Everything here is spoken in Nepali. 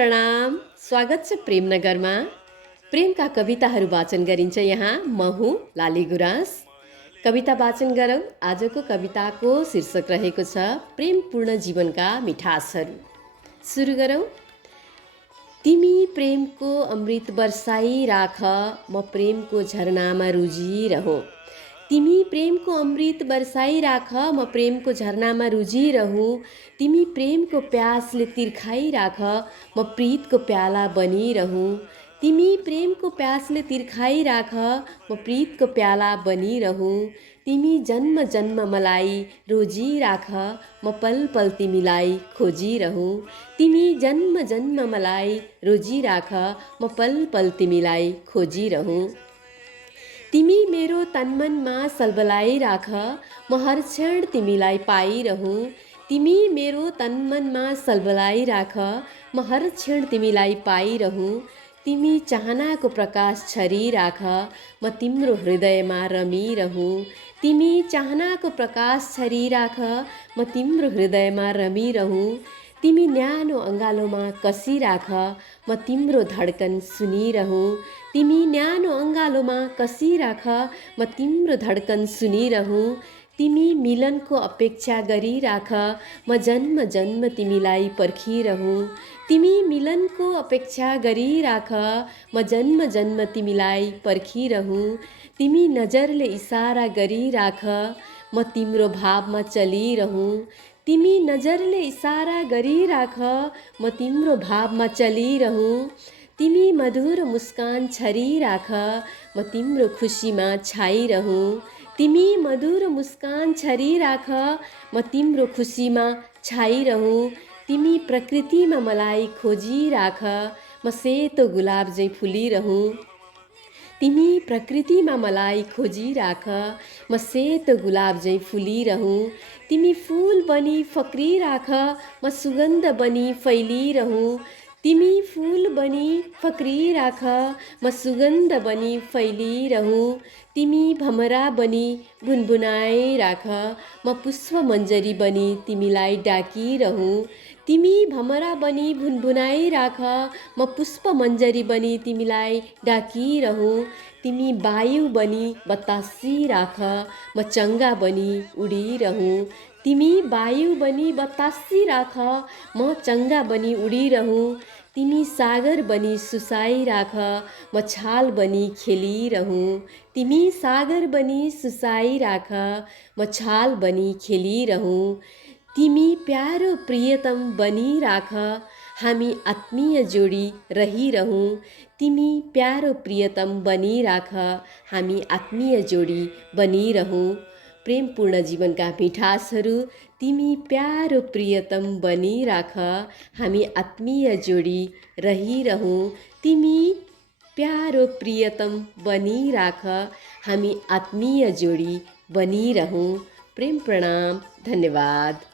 प्रणाम। स्वागत छ प्रेमनगरमा। प्रेमका कविताहरू वाचन गरिन्छ यहाँ। म हुँ लाली गुराँस। कविता वाचन गरौँ। आजको कविताको शीर्षक रहेको छ प्रेमपूर्ण जीवनका मिठासहरू। सुरु गरौँ। तिमी प्रेमको अमृत बर्साइराख, म प्रेमको झरनामा रुझिरहँ। तिमी प्रेमको अमृत बर्साइराख, म प्रेमको झरनामा रुझिरहँ। तिमी प्रेमको प्यासले तिर्खाइराख, म प्रीतको प्याला बनिरहँ। तिमी प्रेमको प्यासले तिर्खाइराख, म प्रीतको प्याला बनिरहँ। तिमी जन्म जन्म मलाई रोजिराख, म पल पल तिमीलाई खोजिरहँ। तिमी जन्म जन्म मलाई रोजिराख, म पल पल तिमीलाई खोजिरहँ। तिमी मेरो तनमनमा सलबलाइराख, म हर क्षण तिमीलाई पाइरहँ। तिमी मेरो तनमनमा सलबलाइराख, म हर क्षण तिमीलाई पाइरहँ। तिमी चाहनाको प्रकाश छरिराख, म तिम्रो हृदयमा रमिरहँ। तिमी चाहनाको प्रकाश छरिराख, म तिम्रो हृदयमा रमिरहँ। तिमी न्यानो अँगालोमा कसिराख, म तिम्रो धड्कन सुनिरहँ। तिमी न्यानो अँगालोमा कसिराख, म तिम्रो धड्कन सुनिरहँ। तिमी मिलनको अपेक्षा गरिराख, म जन्म जन्म तिमीलाई पर्खिरहँ। तिमी मिलनको अपेक्षा गरिराख, म जन्म जन्म तिमीलाई पर्खिरहँ। तिमी नजरले इसारा गरिराख, म तिम्रो भावमा चलिरहँ। तिमी नजरले इसारा गरिराख, म तिम्रो भावमा चलिरहँ। तिमी मधुर मुस्कान छरिराख, म तिम्रो खुसीमा छाइरहँ। तिमी मधुर मुस्कान छरिराख, म तिम्रो खुसीमा छाइरहँ। तिमी प्रकृतिमा मलाई खोजिराख, म सेतो गुलाब झैँ फुलिरहँ। तिमी प्रकृतिमा मलाई खोजिराख, म सेतो गुलाब झैँ फुलिरहँ। तिमी फूल बनी फक्रिराख, म सुगन्ध बनी फैलिरहँ। तिमी फूल बनी फक्रिराख, म सुगन्ध बनी फैलिरहँ। तिमी भमरा बनी भुनभुनाइराख, म पुष्प मञ्जरी बनी तिमीलाई डाकिरहँ। तिमी भमरा बनी भुनभुनाइराख, म पुष्प मञ्जरी बनी तिमीलाई डाकिरहँ। तिमी वायु बनी बतासिराख, म चङ्गा बनी उडिरहँ। तिमी वायु बनी बतासिराख, म चङ्गा बनी उडिरहँ। तिमी सागर बनी सुसाइराख, म छाल बनी खेलिरहँ। तिमी सागर बनी सुसाइराख, म छाल बनी खेलिरहँ। तिमी प्यारो प्रियतम बनिराख, हामी आत्मीय जोडी रहिरहँ। तिमी प्यारो प्रियतम बनिराख, हामी आत्मीय जोडी बनिरहँ। प्रेमपूर्ण जीवनका मिठासहरू। तिमी प्यारो प्रियतम बनिराख, हामी आत्मीय जोडी रहिरहँ। तिमी प्यारो प्रियतम बनिराख, हामी आत्मीय जोडी बनिरहँ। प्रेम प्रणाम। धन्यवाद।